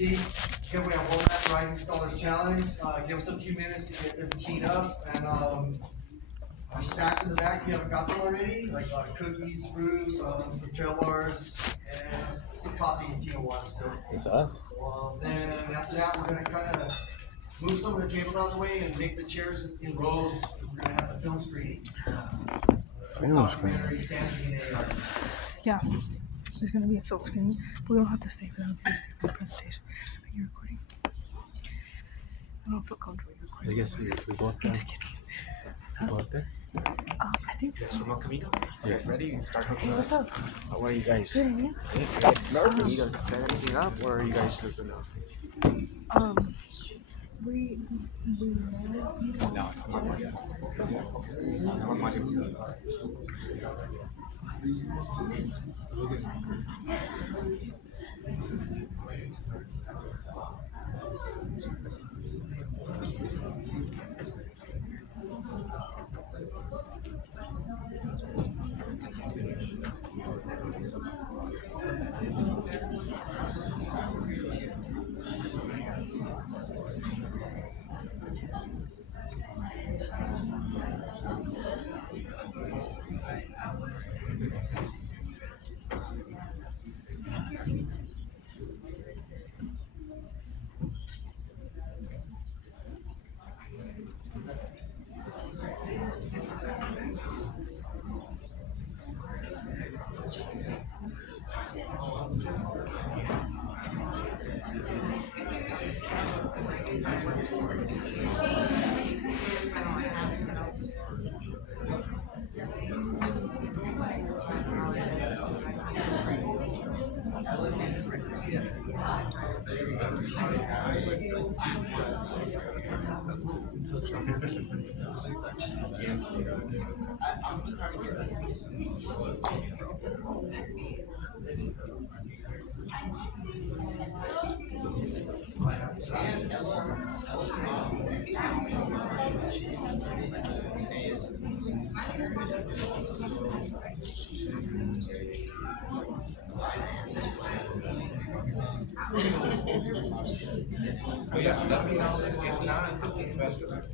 easy. Here we have One Lap Rising Scholars Challenge. Give us a few minutes to get them teed up. And snacks in the back if you haven't got some already, like cookies, fruit, some trail bars, and coffee and tea and water still. It's us. Then after that, we're going to kind of move some of the tables out of the way and make the chairs in rows. We're going to have the film screening. Film screen. Yeah, there's going to be a film screen, but we don't have to stay for that. We can just stay for the presentation. Are you recording? I don't feel comfortable recording. I guess we go up there. I'm just kidding. Go up there. I think. Yes, from Camino. Yeah. Ready? Start hooking Hey, what's up? How are you guys? Good, and you? Nervous? You guys set anything up, or are you guys looking up? We No, I'm not yet. I'm not yet. Yeah, that means it's not a system investment.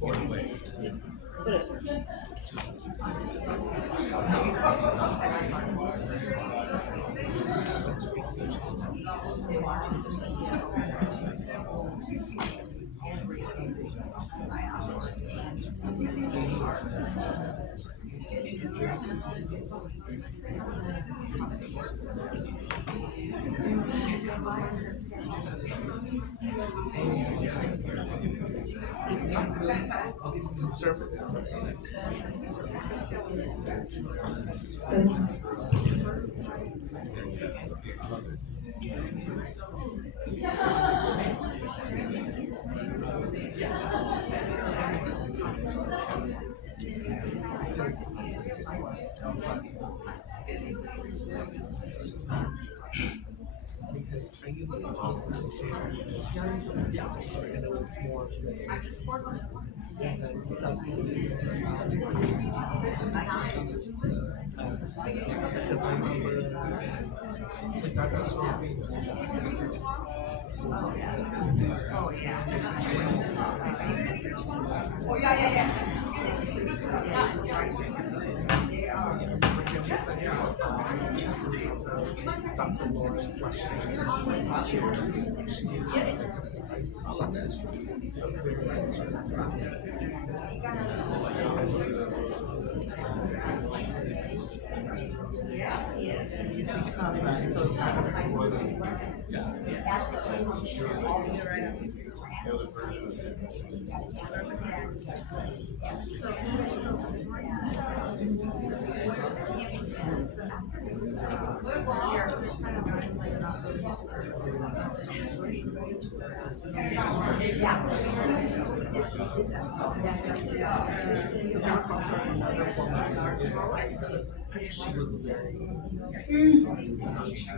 She was very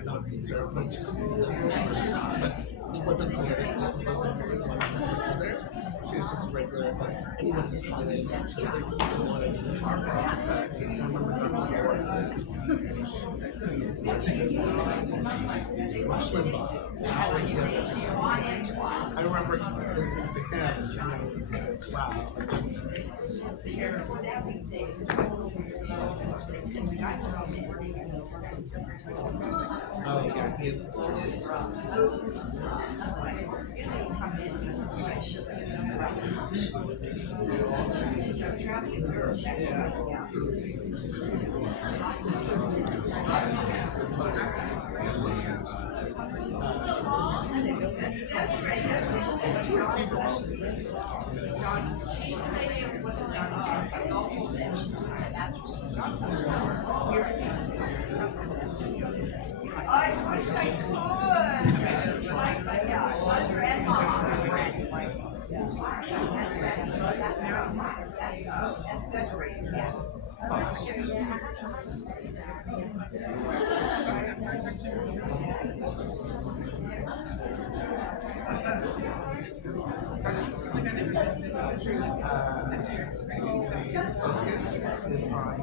not conservative, but it wasn't political, it wasn't one side or the other. She was just regular, but anyone who tried it, she wanted to be part of that. Rush Limbaugh. now he doesn't. I remember listening to him and it's wow. Oh yeah, he is. I wish I His focus is on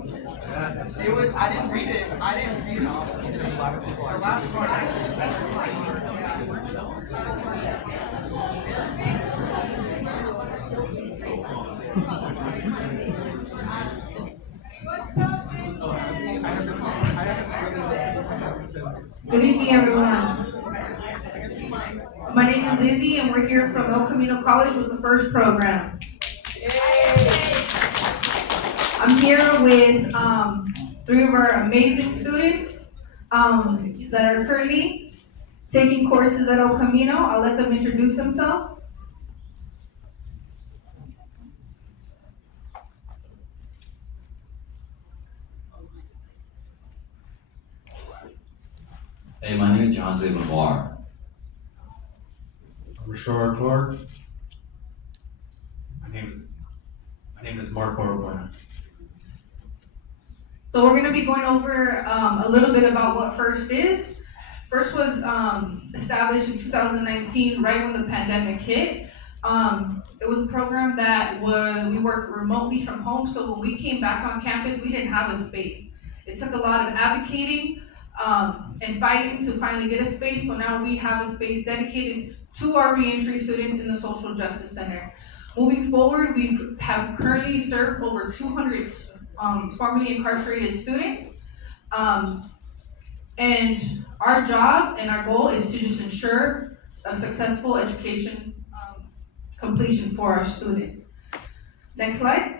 It was, I didn't read it. I didn't read it all. a lot of people The are last part. I haven't really listened to him since. Good evening, everyone. My name is Izzy, and we're here from El Camino College with the F.I.R.S.T program. I'm here with three of our amazing students that are currently taking courses at El Camino. I'll let them introduce themselves. Hey, my name is Jose Lenoir. Rashard Clark. My name is Mark Orban. So we're going to be going over a little bit about what F.I.R.S.T is. F.I.R.S.T was established in 2019, right when the pandemic hit. It was a program that we worked remotely from home, so when we came back on campus, we didn't have a space. It took a lot of advocating and fighting to finally get a space, so now we have a space dedicated to our reentry students in the Social Justice Center. Moving forward, we have currently served over 200 formerly incarcerated students. And our job and our goal is to just ensure a successful education completion for our students. Next slide.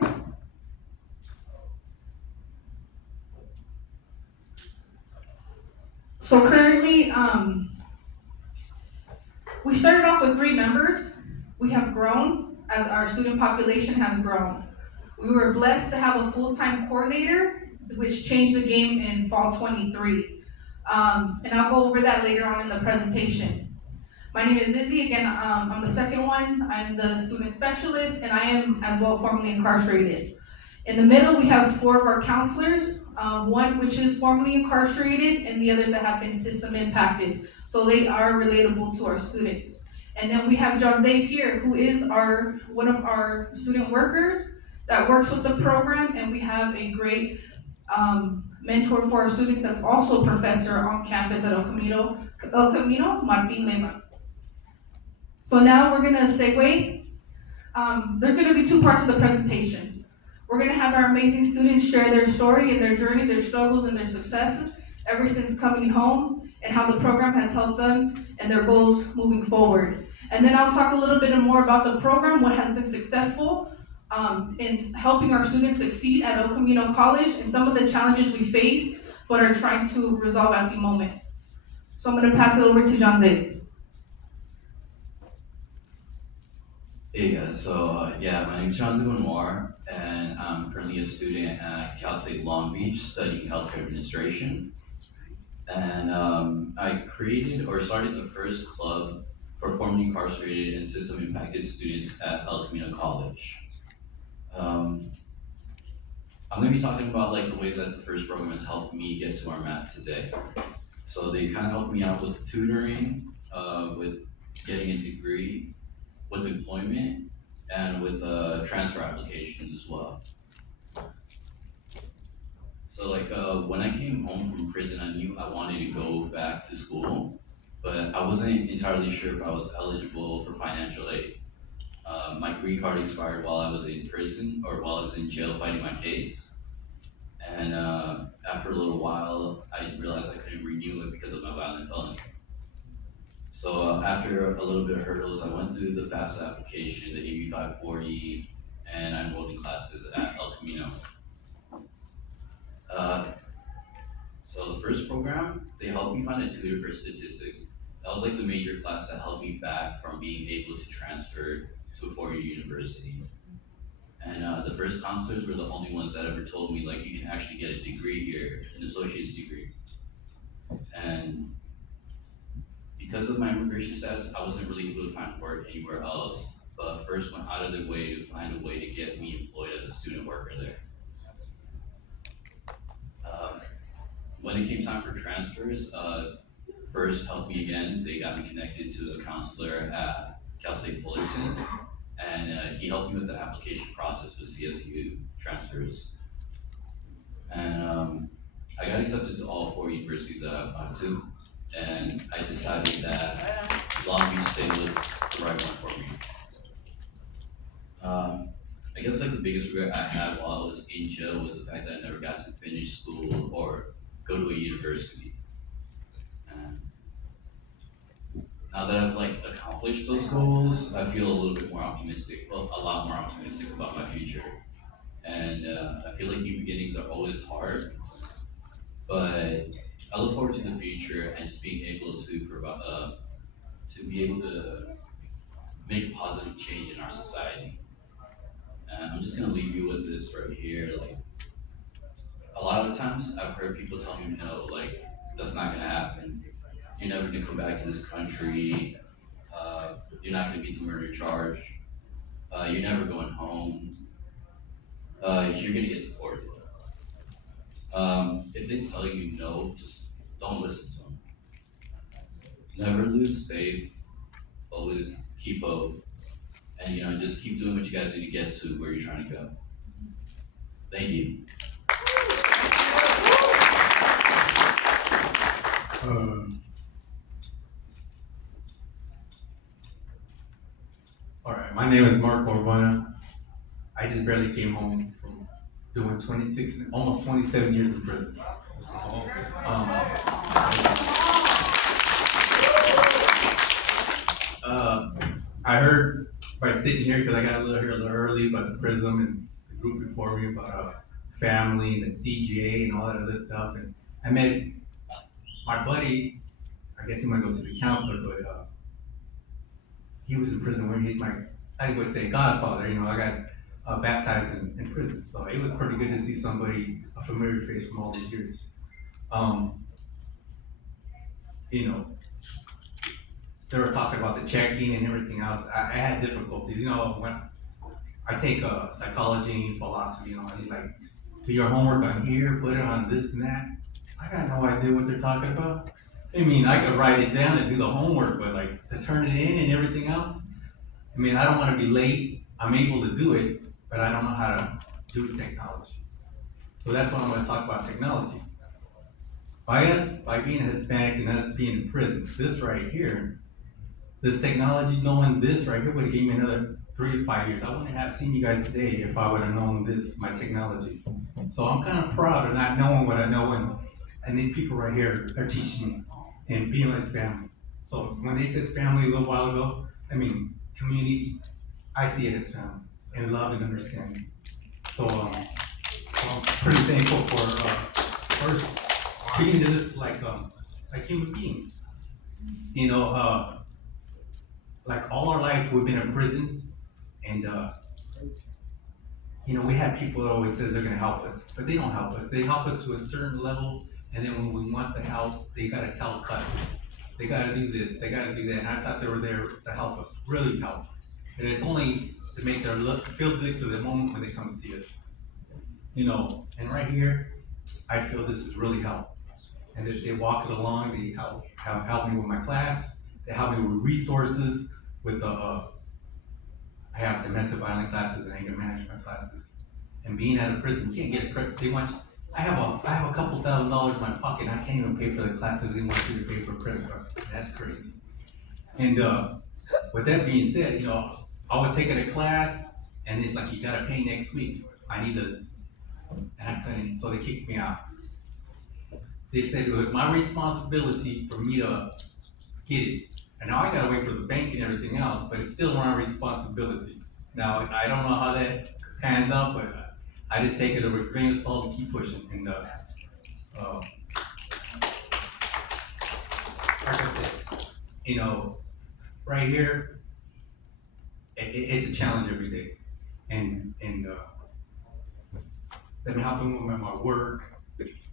So currently, we started off with 3 members. We have grown as our student population has grown. We were blessed to have a full-time coordinator, which changed the game in fall 23. And I'll go over that later on in the presentation. My name is Izzy, again, I'm the second one. I'm the student specialist, and I am as well formerly incarcerated. In the middle, we have 4 of our counselors, one which is formerly incarcerated, and the others that have been system impacted. So they are relatable to our students. And then we have John Zabe here, who is one of our student workers that works with the program, and we have a great mentor for our students that's also a professor on campus at El Camino, Martin Lema. So now we're gonna segue. There's gonna be 2 parts of the presentation. We're gonna have our amazing students share their story and their journey, their struggles and their successes ever since coming home, and how the program has helped them and their goals moving forward. And then I'll talk a little bit more about the program, what has been successful in helping our students succeed at El Camino College, and some of the challenges we face but are trying to resolve at the moment. So I'm gonna pass it over to John Zabe. Hey guys, so yeah, my name is Jose Lenoir, and I'm currently a student at Cal State Long Beach studying healthcare administration. And I created or started the first club for formerly incarcerated and system impacted students at El Camino College. I'm going to be talking about like the ways that the F.I.R.S.T program has helped me get to where I'm at today. So they kind of helped me out with tutoring, with getting a degree, with employment, and with transfer applications as well. So like when I came home from prison, I knew I wanted to go back to school. but I wasn't entirely sure if I was eligible for financial aid. My green card expired while I was in prison or while I was in jail fighting my case. And after a little while, I realized I couldn't renew it because of my violent felony. So after a little bit of hurdles, I went through the FAFSA application, the AB 540, and I enrolled in classes at El Camino. Uh, so the first program, they helped me find a tutor for statistics. That was like the major class that held me back from being able to transfer to a four-year university. And the first counselors were the only ones that ever told me like you can actually get a degree here, an associate's degree. And because of my immigration status, I wasn't really able to find work anywhere else. But first went out of the way to find a way to get me employed as a student worker there. Um, when it came time for transfers, F.I.R.S.T helped me again. They got me connected to a counselor at Cal State Fullerton, and he helped me with the application process for the CSU transfers. And I got accepted to all four universities that I applied to, and I decided that Long Beach State was the right one for me. I guess like the biggest regret I had while I was in jail was the fact that I never got to finish school or go to a university. And now that I've like accomplished those goals, I feel a little bit more optimistic, well, a lot more optimistic about my future. And I feel like new beginnings are always hard, but I look forward to the future and just being able to provide, to be able to make a positive change in our society. And I'm just gonna leave you with this right here. Like a lot of the times, I've heard people tell me, no, like that's not gonna happen. You're never gonna come back to this country. You're not gonna beat the murder charge. You're never going home. You're gonna get deported. If they tell you no, just don't listen to them. Never lose faith. Always keep hope, and just keep doing what you gotta do to get to where you're trying to go. Thank you. All right, my name is Mark Orvana. I just barely came home from doing 26, almost 27 years in prison. I heard by sitting here, because I got here a little early, about the prison and the group before me about family and the CGA and all that other stuff. And I met my buddy, I guess he might go to the counselor, but he was in prison when he's my, I would say, godfather. I got baptized in prison, so it was pretty good to see somebody, a familiar face from all these years. You know, they were talking about the checking and everything else. I had difficulties, when I take psychology and philosophy, and like, do your homework on here, put it on this and that. I got no idea what they're talking about. I mean, I could write it down and do the homework, but like to turn it in and everything else, I mean, I don't want to be late. I'm able to do it, but I don't know how to do technology. So that's what I'm going to talk about, technology. By being a Hispanic and us being in prison, this right here, this technology, knowing this right here would have given me another 3 to 5 years. I wouldn't have seen you guys today if I would have known this, my technology. So I'm kind of proud of not knowing what I know, and these people right here are teaching me and being like family. So when they said family a little while ago, I mean, community, I see it as family, and love is understanding. So I'm pretty thankful for first treating this like human beings. Like all our life we've been in prison, and we had people that always says they're gonna help us, but they don't help us. They help us to a certain level, and then when we want the help, they gotta tell cut. They gotta do this, they gotta do that, and I thought they were there to help us, really help. And it's only to make them feel good for the moment when they come see us. And right here, I feel this has really helped. And if they walk it along, they have helped me with my class, they help me with resources, with I have domestic violence classes and anger management classes. And being out of prison, you can't get a credit. I have a couple $1,000s in my pocket, and I can't even pay for the class because they want you to pay for a credit card. That's crazy. And with that being said, I was taking a class, and it's like you gotta pay next week. I need to, and I couldn't, so they kicked me out. They said it was my responsibility for me to get it. And now I gotta wait for the bank and everything else, but it's still my responsibility. Now, I don't know how that pans out, but I just take it with a grain of salt and keep pushing. And uh, like I said, right here, it's a challenge every day. And let me help them with my work,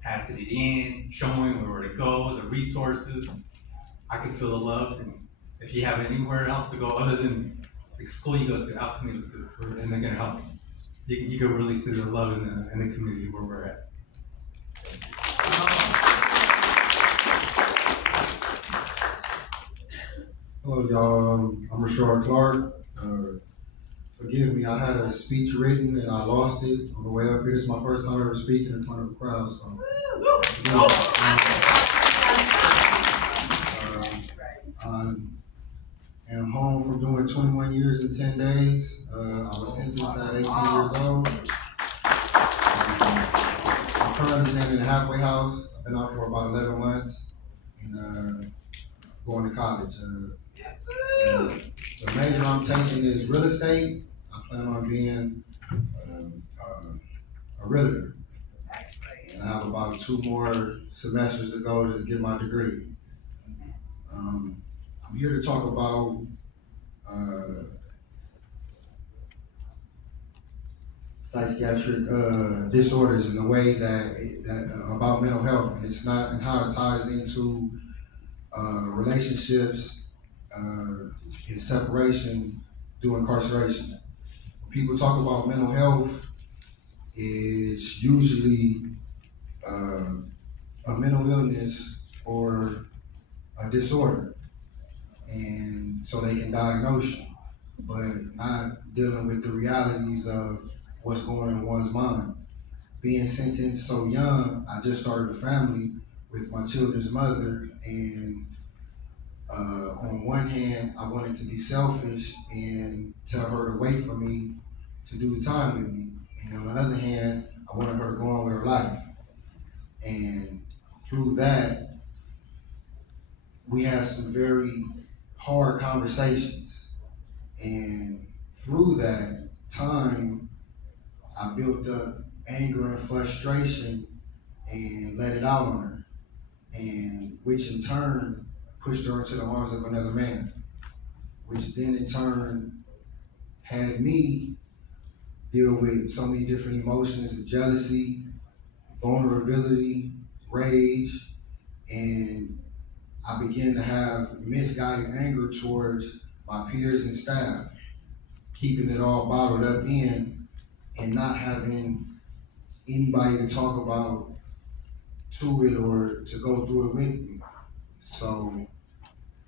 passing it in, showing where to go, the resources. I can feel the love. And if you have anywhere else to go other than the school you go to, our community is good, and they're gonna help you. You can really see the love in the community where we're at. Hello, y'all. I'm Rashard Clark. Forgive me, I had a speech written and I lost it on the way up here. This is my first time ever speaking in front of a crowd, so. I am home from doing 21 years and 10 days. I was sentenced at 18 years old. I'm currently staying in a halfway house. I've been out for about 11 months and going to college. The major I'm taking is real estate. I plan on being a realtor. And I have about 2 more semesters to go to get my degree. I'm here to talk about psychiatric disorders in the way that about mental health, and it's not and how it ties into relationships and separation through incarceration. When people talk about mental health, it's usually a mental illness or a disorder, and so they can diagnose you, but not dealing with the realities of what's going on in one's mind. Being sentenced so young, I just started a family with my children's mother, and on one hand, I wanted to be selfish and tell her to wait for me to do the time with me, and on the other hand, I wanted her to go on with her life. And through that, we had some very hard conversations. And through that time, I built up anger and frustration and let it out on her. And which in turn pushed her into the arms of another man, which then in turn had me deal with so many different emotions of jealousy, vulnerability, rage, and I began to have misguided anger towards my peers and staff, keeping it all bottled up in and not having anybody to talk about to it or to go through it with me. So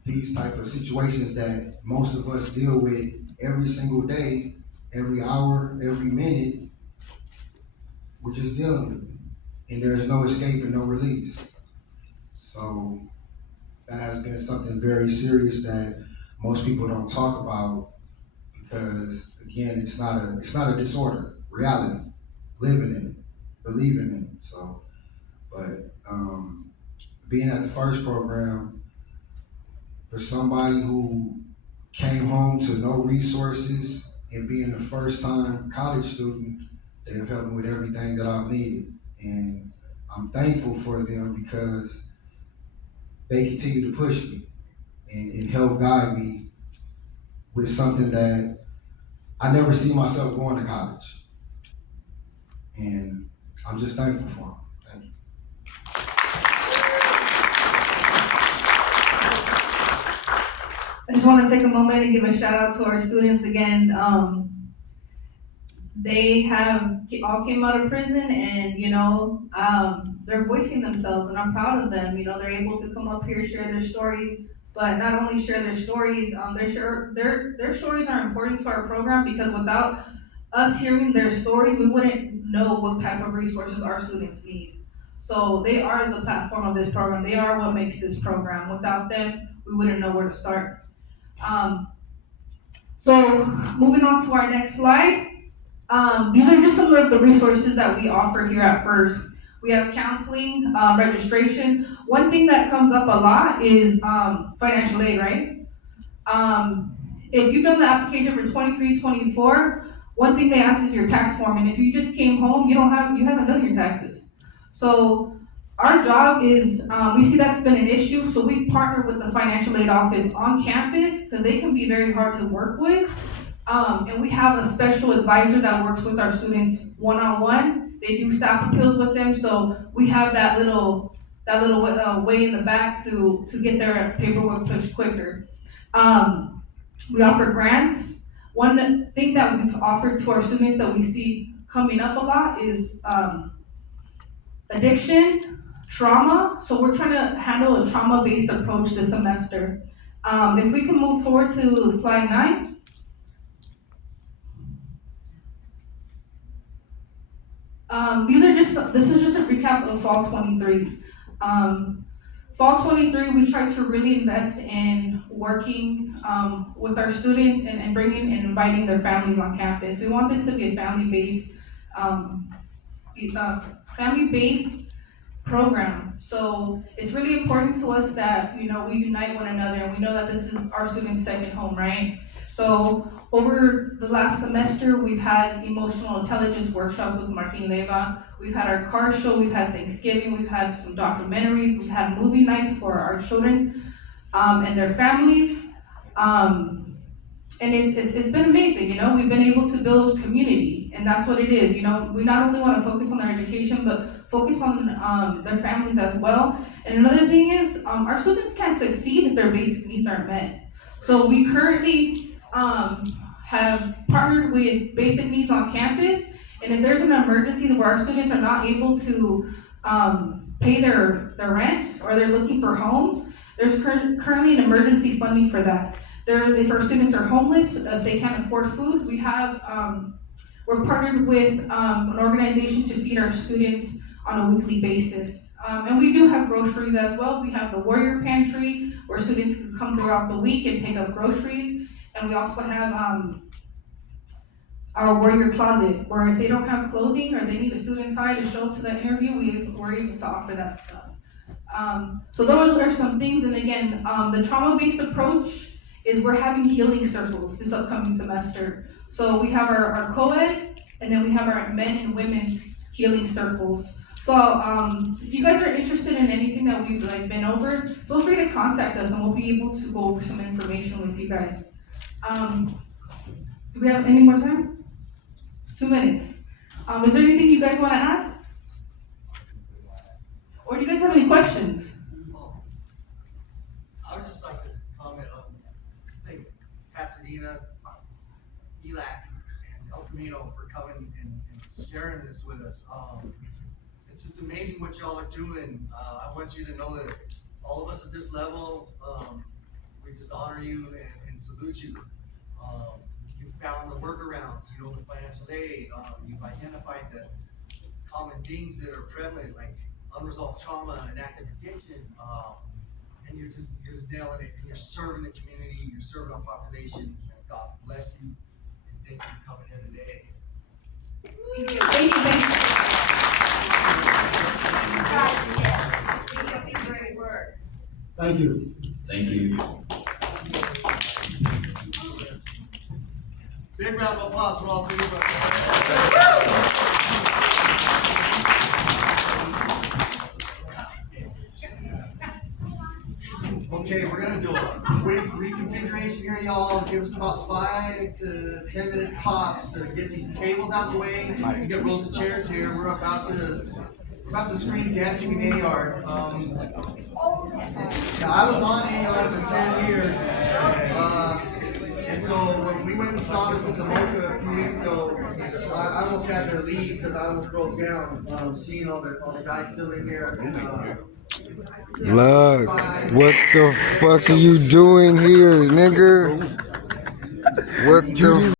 these type of situations that most of us deal with every single day, every hour, every minute, we're just dealing with it. And there's no escape and no release. So that has been something very serious that most people don't talk about because again, it's not a disorder, reality, living in it, believing in it. So, but being at the F.I.R.S.T program for somebody who came home to no resources and being the first time college student, they have helped me with everything that I've needed. And I'm thankful for them because they continue to push me and help guide me with something that I never see myself going to college. And I'm just thankful for them. Thank you. I just want to take a moment and give a shout out to our students again. They have all came out of prison and, they're voicing themselves and I'm proud of them. They're able to come up here, share their stories, but not only share their stories, their stories are important to our program because without us hearing their stories, we wouldn't know what type of resources our students need. So they are the platform of this program. They are what makes this program. Without them, we wouldn't know where to start. Um, so moving on to our next slide. These are just some of the resources that we offer here at F.I.R.S.T. We have counseling, registration. One thing that comes up a lot is financial aid, right? If you've done the application for 23, 24, one thing they ask is your tax form, and if you just came home, you haven't done your taxes. So our job is, we see that's been an issue, so we partner with the financial aid office on campus, because they can be very hard to work with. And we have a special advisor that works with our students one-on-one. They do staff appeals with them, so we have that little way in the back to get their paperwork pushed quicker. We offer grants. One thing that we've offered to our students that we see coming up a lot is addiction, trauma. So we're trying to handle a trauma-based approach this semester. If we can move forward to slide 9. This is just a recap of fall 23. Fall 23, we tried to really invest in working with our students and bringing and inviting their families on campus. We want this to be a um, family-based program. So it's really important to us that, we unite one another, and we know that this is our students' second home, right? So over the last semester, we've had emotional intelligence workshop with Martin Leva. We've had our car show, we've had Thanksgiving, we've had some documentaries, we've had movie nights for our children and their families. And it's been amazing, we've been able to build community, and that's what it is. We not only want to focus on their education, but focus on their families as well. And another thing is, our students can't succeed if their basic needs aren't met. So we currently have partnered with Basic Needs on campus, and if there's an emergency where our students are not able to pay their rent, or they're looking for homes, there's currently an emergency funding for that. If our students are homeless, if they can't afford food, we're partnered with an organization to feed our students on a weekly basis. And we do have groceries as well. We have the Warrior Pantry, where students can come throughout the week and pick up groceries. And we also have our Warrior Closet, where if they don't have clothing or they need a suit and tie to show up to that interview, we're able to offer that stuff. So those are some things. And again, the trauma-based approach is we're having healing circles this upcoming semester. So we have our co-ed, and then we have our men and women's healing circles. So if you guys are interested in anything that we've been over, feel free to contact us, and we'll be able to go over some information with you guys. Do we have any more time? 2 minutes. Is there anything you guys want to add? Or do you guys have any questions? I would just like to comment on, thank Pasadena, ELAC, and El Camino for coming and sharing this with us. It's just amazing what y'all are doing. I want you to know that all of us at this level, we just honor you and salute you. You found the workarounds, with financial aid. You've identified the common things that are prevalent, like unresolved trauma and active addiction. And you're just nailing it. And you're serving the community. You're serving our population. God bless you, and thank you for coming here today. Thank you. Thank you. Thank you. Big round of applause for all three of us. Okay, we're gonna do a quick reconfiguration here, y'all. Give us about 5 to 10 minute tops to get these tables out the way. We get rows of chairs here. We're about to screen Dancing in AR. Yeah, I was on AR for 10 years. And so when we went and saw this at the Mocha a few weeks ago, I almost had to leave because I almost broke down seeing all the guys still in here. Look, what the fuck are you doing here, nigga? What the